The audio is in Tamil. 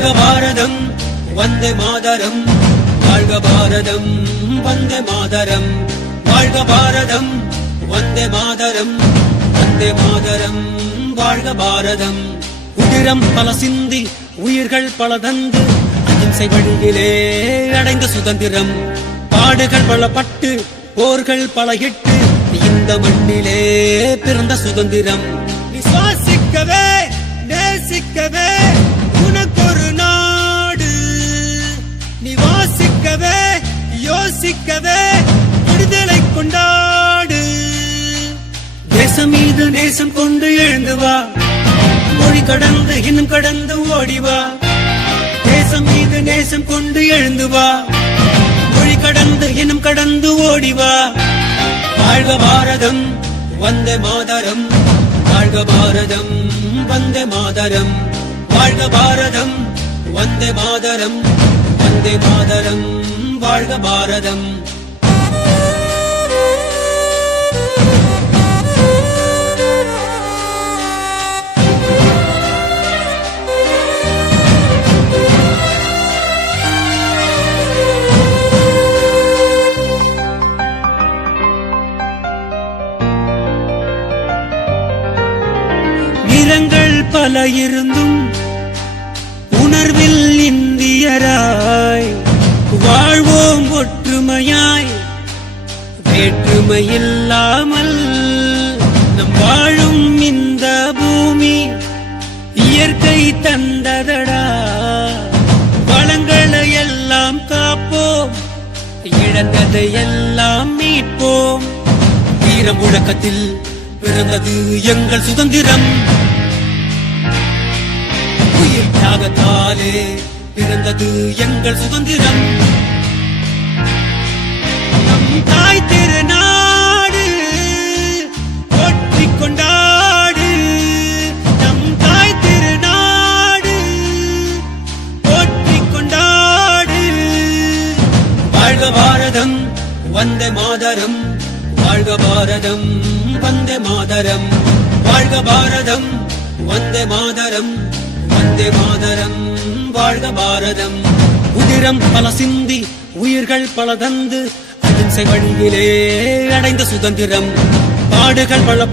வாழ்க பாரதம் வந்தே மாதரம், வாழ்க பாரதம் வந்தே மாதரம், வாழ்க பாரதம் வந்தே மாதரம், வந்தே மாதரம், வாழ்க பாரதம். உதிரம் பல சிந்தி உயிர்கள் பல தந்து அகிம்சை வழியிலே அடைந்த சுதந்திரம். பாடுகள் பல பட்டு போர்கள் பல இட்டு இந்த மண்ணிலே பிறந்த சுதந்திரம். விசுவாசிக்கவே நேசிக்கவே உனக்கொரு நாடு, நீ வாசிக்கவே யோசிக்கவே விடுதலை கொண்டாடு. தேசம் மீது நேசம் கொண்டு எழுந்து வா, மொழி கடந்து இன்னும் கடந்து ஓடிவா. தேசம் மீது நேசம் கொண்டு எழுந்து வா, மொழி கடந்து இன்னும் கடந்து ஓடிவா. வாழ்க பாரதம் வந்தே மாதரம், வாழ்க பாரதம் வந்தே மாதரம், வாழ்க பாரதம் வந்தே மாதரம், வந்தே மாதரம், வாழ்க பாரதம். நிறங்கள் பல இருந்தும் உணர்வில் இந்தியராய் வாழ்வோம் ஒற்றுமையாய், வேற்றுமை இல்லாமல் நம் வாழும் இந்த பூமி இயற்கை தந்ததடா. வளங்களை எல்லாம் காப்போம், இழந்ததை எல்லாம் மீட்போம். வீர முழக்கத்தில் பிறந்தது எங்கள் சுதந்திரம், உயிர் தியாகத்தாலே பிறந்தது எங்கள் சுதந்திரம். நம் தாய் திருநாடு போற்றிக் கொண்டாடு, நம் தாய் திருநாடு போற்றிக் கொண்டாடு. வாழ்க பாரதம் வந்தே மாதரம், வாழ்க பாரதம் வந்தே மாதரம், வாழ்க பாரதம் வந்தே மாதரம், வந்தே மாதரம், வாழ்க பாரதம். உதிரம் பல சிந்தி உயிர்கள் பல தந்து அகிம்சை வழியிலே அடைந்த சுதந்திரம். பாடுகள் பல